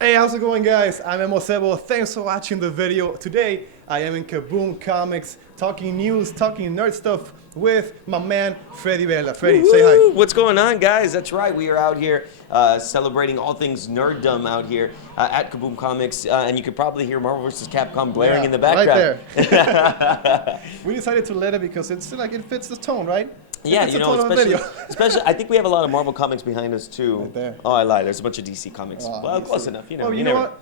Hey, how's it going, guys? I'm Emosebo. Thanks for watching the video. Today, I am in Kaboom Comics, talking news, talking nerd stuff with my man, Freddy Vela. Freddy, say hi. What's going on, guys? That's right. We are out here celebrating all things nerddom out here at Kaboom Comics, and you could probably hear Marvel vs. Capcom blaring in the background. Right there. We decided to let it because it's like it fits the tone, right? Yeah, you know, especially I think we have a lot of Marvel comics behind us too. Right there. Oh, I lied. There's a bunch of DC comics. Well, DC. close enough. You know. Well, you know what?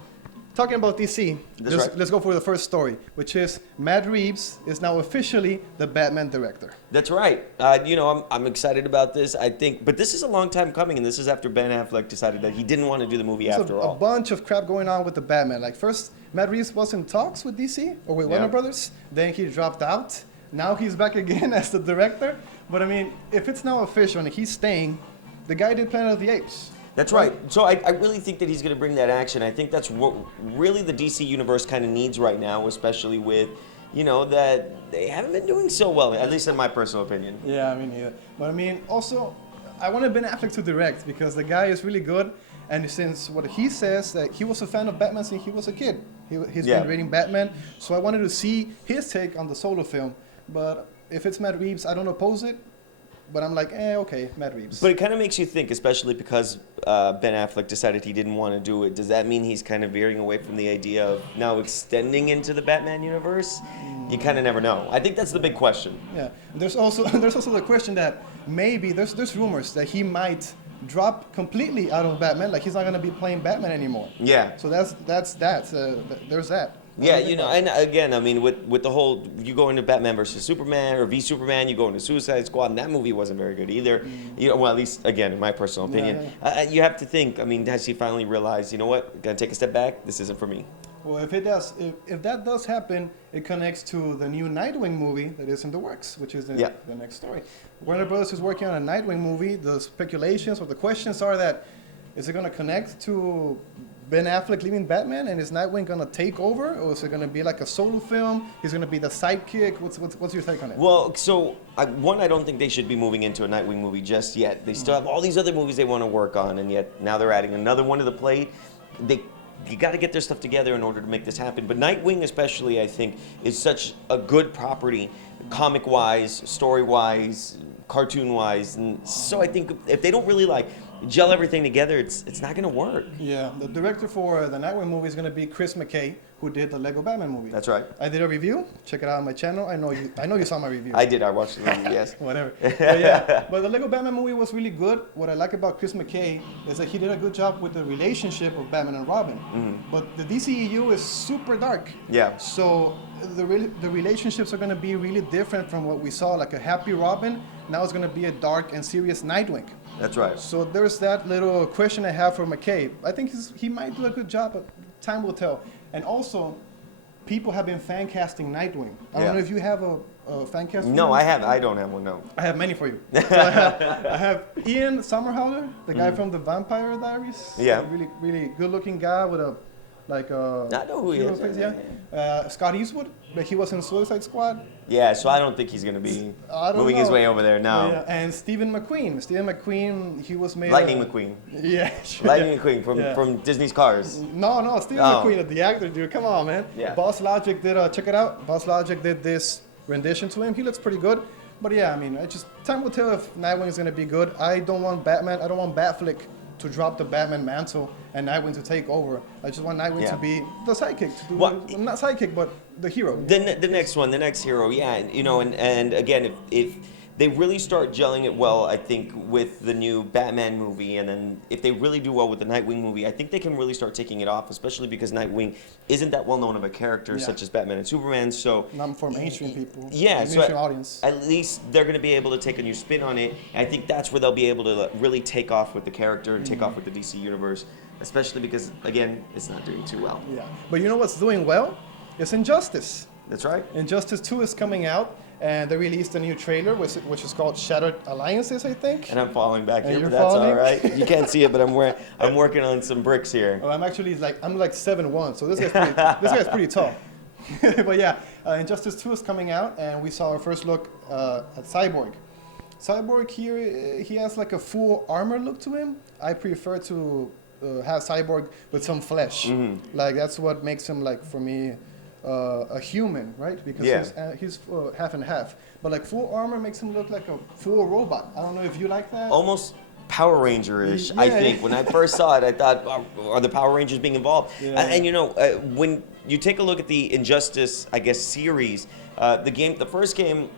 Talking about DC, let's go for the first story, which is Matt Reeves is now officially the Batman director. That's right. You know, I'm excited about this. I think, but this is a long time coming, and this is after Ben Affleck decided that he didn't want to do the movie after all. A bunch of crap going on with the Batman. Like first, Matt Reeves was in talks with DC or with Warner Brothers. Then he dropped out. Now he's back again as the director. But I mean, if it's now official and he's staying, the guy did Planet of the Apes. That's right. So I really think that he's going to bring that action. I think that's what really the DC universe kind of needs right now, especially with, you know, that they haven't been doing so well, at least in my personal opinion. Yeah, I mean, yeah. But I mean, also, I wanted Ben Affleck to direct because the guy is really good. And since what he says, that he was a fan of Batman since he was a kid. He's been reading Batman. So I wanted to see his take on the solo film. But if it's Matt Reeves, I don't oppose it. But I'm like, okay, Matt Reeves. But it kind of makes you think, especially because Ben Affleck decided he didn't want to do it. Does that mean he's kind of veering away from the idea of now extending into the Batman universe? You kind of never know. I think that's the big question. Yeah. There's also the question that maybe there's rumors that he might drop completely out of Batman, like he's not gonna be playing Batman anymore. Yeah. So there's that. Yeah, you know, and again, I mean, with the whole, you go into Batman versus Superman or v Superman, you go into Suicide Squad, and that movie wasn't very good either. You know, well, at least again, in my personal opinion, you have to think. I mean, has he finally realized, you know what, gotta take a step back? This isn't for me. Well, if that does happen, it connects to the new Nightwing movie that is in the works, which is the next story. Warner Brothers is working on a Nightwing movie. The speculations or the questions are that is it going to connect to Ben Affleck leaving Batman, and is Nightwing going to take over, or is it going to be like a solo film? He's going to be the sidekick. What's your take on it? Well, so I don't think they should be moving into a Nightwing movie just yet. They still have all these other movies they want to work on, and yet now they're adding another one to the plate. You got to get their stuff together in order to make this happen. But Nightwing, especially, I think, is such a good property, comic-wise, story-wise, cartoon-wise, and so I think if they don't really gel everything together, it's not going to work. Yeah, the director for the Nightwing movie is going to be Chris McKay, who did the Lego Batman movie. That's right. I did a review. Check it out on my channel. I know you saw my review. I did. I watched the movie. Yes. Whatever. But the Lego Batman movie was really good. What I like about Chris McKay is that he did a good job with the relationship of Batman and Robin. But the DCEU is super dark. Yeah. So the relationships are going to be really different from what we saw, like a happy Robin. Now it's going to be a dark and serious Nightwing. That's right. So there's that little question I have for McKay. I think he might do a good job, but time will tell. And also, people have been fan casting Nightwing. I don't know if you have a fan cast. No, I have. I don't have one. No. I have many for you. So I have Ian Somerhalder, the guy from the Vampire Diaries. Yeah. Really, really good-looking guy with a I know who he is. Face, Scott Eastwood, like he was in Suicide Squad. Yeah, so I don't think he's going to be moving his way over there now. Yeah. And Stephen McQueen, he was made Lightning McQueen. Yeah, sure. Lightning McQueen from Disney's Cars. No, Stephen McQueen, the actor, dude. Come on, man. Yeah. Boss Logic did check it out. Boss Logic did this rendition to him. He looks pretty good. But yeah, I mean, time will tell if Nightwing is going to be good. I don't want Batfleck to drop the Batman mantle and Nightwing to take over. I just want Nightwing to be the sidekick, not sidekick, but the hero. The next hero, yeah. You know, and again, if they really start gelling it well, I think, with the new Batman movie, and then if they really do well with the Nightwing movie, I think they can really start taking it off, especially because Nightwing isn't that well known of a character such as Batman and Superman. So not for mainstream people. Yeah, mainstream audience. At least they're going to be able to take a new spin on it. And I think that's where they'll be able to really take off with the character and take off with the DC universe, especially because, again, it's not doing too well. Yeah, but you know what's doing well? It's Injustice. That's right. Injustice 2 is coming out. And they released a new trailer, which is called Shattered Alliances, I think. And I'm falling back here, but that's all right. You can't see it, but I'm working on some bricks here. Oh, I'm like 7'1", so this guy's pretty tall. But yeah, Injustice 2 is coming out, and we saw our first look at Cyborg. Cyborg here, he has like a full armor look to him. I prefer to have Cyborg with some flesh. Like that's what makes him like for me a human, right? Because he's half and half. But like full armor makes him look like a full robot. I don't know if you like that. Almost Power Ranger-ish, I think. When I first saw it, I thought, are the Power Rangers being involved? And you know, when you take a look at the Injustice, I guess, series, the first game,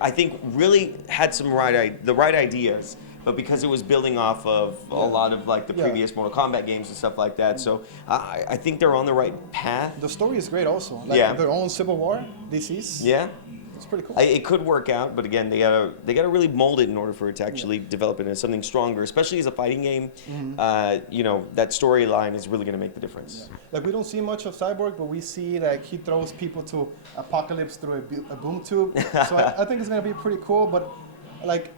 I think really had the right ideas, but because it was building off of a lot of like the previous Mortal Kombat games and stuff like that, so I think they're on the right path. The story is great also. Like their own Civil War, DC's. Yeah. It's pretty cool. It could work out, but again, they gotta really mold it in order for it to actually develop it into something stronger, especially as a fighting game. You know, that storyline is really gonna make the difference. Like we don't see much of Cyborg, but we see like he throws people to Apocalypse through a boom tube. So I think it's gonna be pretty cool. But like,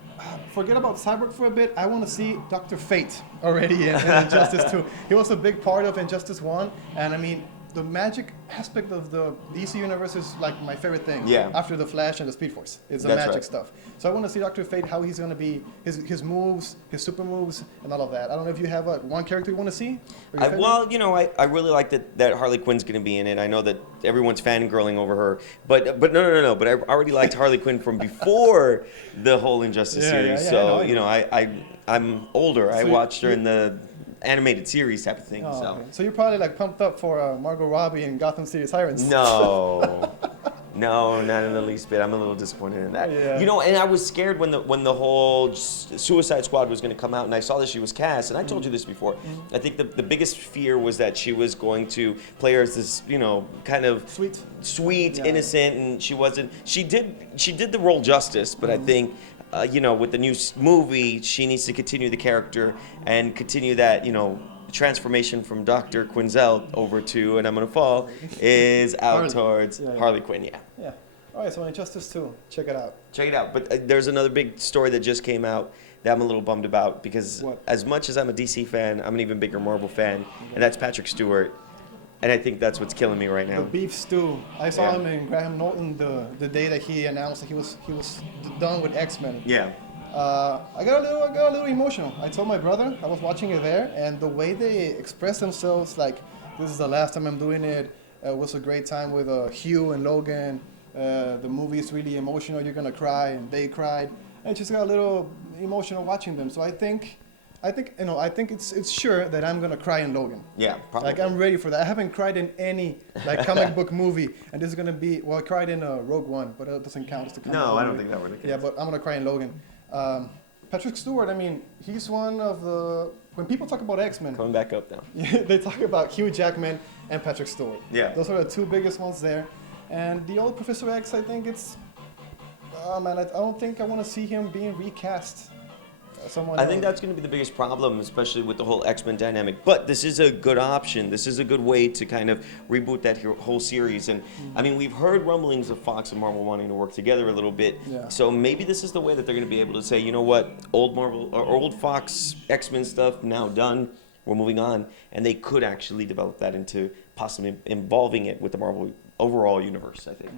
forget about Cyborg for a bit. I want to see Dr. Fate already in Injustice 2. He was a big part of Injustice 1, and I mean, the magic aspect of the DC universe is like my favorite thing. Yeah. After the Flash and the Speed Force, it's the magic stuff. So I want to see Dr. Fate, how he's going to be, his moves, his super moves, and all of that. I don't know if you have one character you want to see. Well, you know, I really like that Harley Quinn's going to be in it. I know that everyone's fangirling over her, but no. But I already liked Harley Quinn from before the whole Injustice series. So you know, I'm older. So I watched her in the animated series type of thing. So you're probably like pumped up for Margot Robbie in Gotham City Sirens. No, not in the least bit. I'm a little disappointed in that. Yeah. You know, and I was scared when the whole Suicide Squad was going to come out, and I saw that she was cast. And I told you this before. I think the biggest fear was that she was going to play her as this, you know, kind of sweet, innocent, and she wasn't. She did the role justice, but I think. You know, with the new movie, she needs to continue the character and continue that, you know, transformation from Dr. Quinzel over to, and I'm Gonna Fall, is out towards Harley Quinn, Yeah. All right, so Injustice 2, check it out. Check it out. But there's another big story that just came out that I'm a little bummed about because as much as I'm a DC fan, I'm an even bigger Marvel fan, and that's Patrick Stewart. And I think that's what's killing me right now. The beef stew. I saw him in Graham Norton the day that he announced that he was done with XMen. Yeah. I got a little emotional. I told my brother I was watching it there, and the way they express themselves, like this is the last time I'm doing it. It was a great time with Hugh and Logan. The movie is really emotional. You're gonna cry, and they cried. And it just got a little emotional watching them. So I think it's sure that I'm gonna cry in Logan. Yeah, probably. Like I'm ready for that. I haven't cried in any like comic book movie, and this is gonna be I cried in Rogue One, but it doesn't count as the comic book I don't movie. think that really counts. Yeah, but I'm gonna cry in Logan. Patrick Stewart, I mean, he's one of the when people talk about X-Men, coming back up now. they talk about Hugh Jackman and Patrick Stewart. Yeah, those are the two biggest ones there. And the old Professor X, I think it's, man, I don't think I want to see him being recast. I think that's going to be the biggest problem, especially with the whole X-Men dynamic. But this is a good option. This is a good way to kind of reboot that whole series. And I mean, we've heard rumblings of Fox and Marvel wanting to work together a little bit. Yeah. So maybe this is the way that they're going to be able to say, you know what, old Marvel or old Fox X-Men stuff now done. We're moving on, and they could actually develop that into possibly involving it with the Marvel overall universe, I think.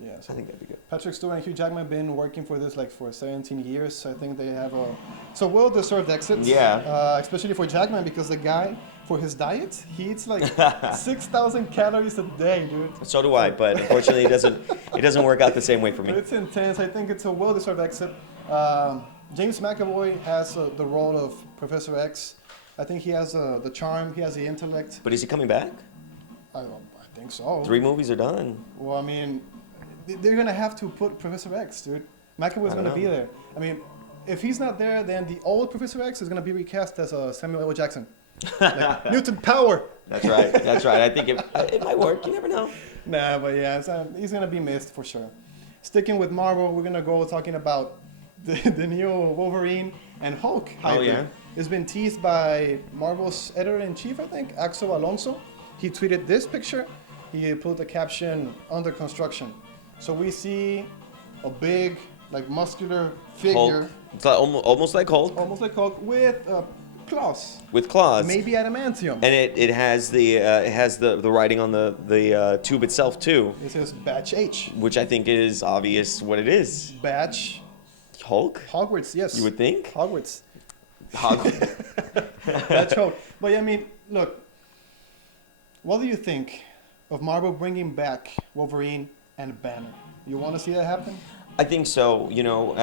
Yeah, so I think that'd be good. Patrick Stewart and Hugh Jackman have been working for this like for 17 years. I think they have a well-deserved exit. Yeah. Especially for Jackman because the guy, for his diet, he eats like 6,000 calories a day, dude. So do I, but unfortunately it doesn't work out the same way for me. It's intense. I think it's a well-deserved exit. James McAvoy has the role of Professor X. I think he has the charm, he has the intellect. But is he coming back? I think so. 3 movies are done. Well, I mean, they're going to have to put Professor X, dude. McAvoy's going to be there. I mean, if he's not there, then the old Professor X is going to be recast as Samuel L. Jackson. Like, mutant power! That's right, that's right. I think it might work. You never know. Nah, but yeah, he's going to be missed for sure. Sticking with Marvel, we're going to go talking about the new Wolverine and Hulk hybrid. Oh, yeah? It's been teased by Marvel's editor-in-chief, I think, Axel Alonso. He tweeted this picture. He put the caption, under construction. So we see a big, like muscular figure. Hulk. It's like, almost like Hulk. Almost like Hulk with claws. With claws. Maybe adamantium. And it has the writing on the tube itself too. It says Batch H. Which I think is obvious what it is. Batch. Hulk? Hogwarts, yes. You would think? Hogwarts. That's true. But I mean, look, what do you think of Marvel bringing back Wolverine and Banner? You want to see that happen? I think so. You know,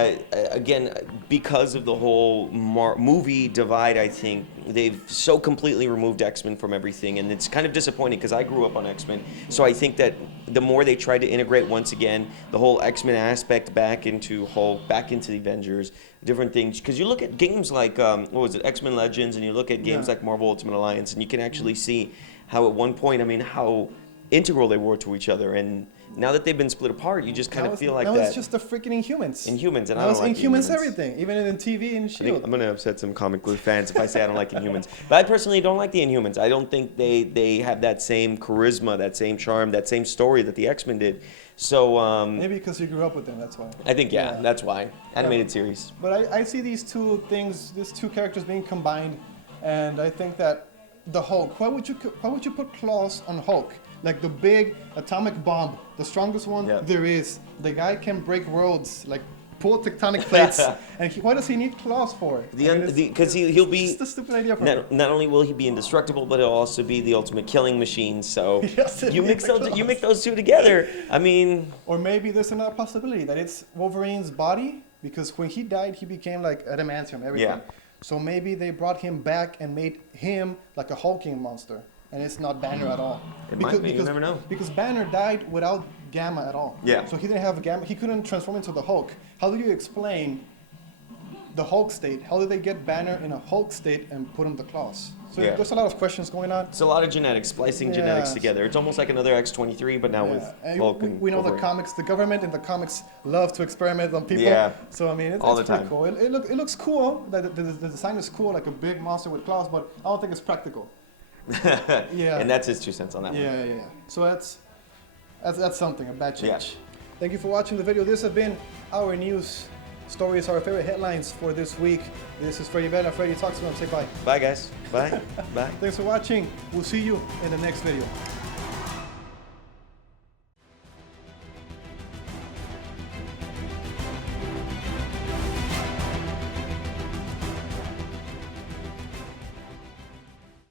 again, because of the whole movie divide, I think they've so completely removed X-Men from everything, and it's kind of disappointing because I grew up on X-Men. So I think that the more they try to integrate once again the whole X-Men aspect back into Hulk, back into the Avengers, different things. Because you look at games like what was it, X-Men Legends, and you look at games like Marvel Ultimate Alliance, and you can actually see how at one point, I mean, how integral they were to each other, and now that they've been split apart, you just kind of feel like that. Now it's just the freaking Inhumans. Inhumans, and now I don't like Inhumans. Everything, even in TV and Shield. I'm going to upset some comic book fans if I say I don't like Inhumans. But I personally don't like the Inhumans. I don't think they have that same charisma, that same charm, that same story that the X-Men did. So maybe because you grew up with them, that's why. I think that's why. Animated series. But I see these two characters being combined, and I think that the Hulk. Why would you put claws on Hulk? Like the big atomic bomb, the strongest one there is. The guy can break worlds, like pull tectonic plates. And why does he need claws for? Because he'll be. It's just a stupid idea for him. Not only will he be indestructible, but he'll also be the ultimate killing machine. So you mix those two together. I mean. Or maybe there's another possibility that it's Wolverine's body, because when he died, he became like adamantium, everything. Yeah. So maybe they brought him back and made him like a hulking monster. And it's not Banner at all. Might be, you never know. Because Banner died without Gamma at all. Yeah. So he didn't have Gamma. He couldn't transform into the Hulk. How do you explain the Hulk state? How did they get Banner in a Hulk state and put him the claws? So there's a lot of questions going on. It's a lot of genetics, splicing genetics together. It's almost like another X-23, but now with Hulk. We know the comics, the government in the comics love to experiment on people. Yeah. So I mean, it's pretty cool. It looks cool. The design is cool, like a big monster with claws, but I don't think it's practical. And that's his 2 cents on that one. Yeah. So that's something, a bad change. Yeah. Thank you for watching the video. This has been our news stories, our favorite headlines for this week. This is Freddy Vela. Freddy, talk to them. Say bye. Bye, guys. Bye. Bye. Thanks for watching. We'll see you in the next video.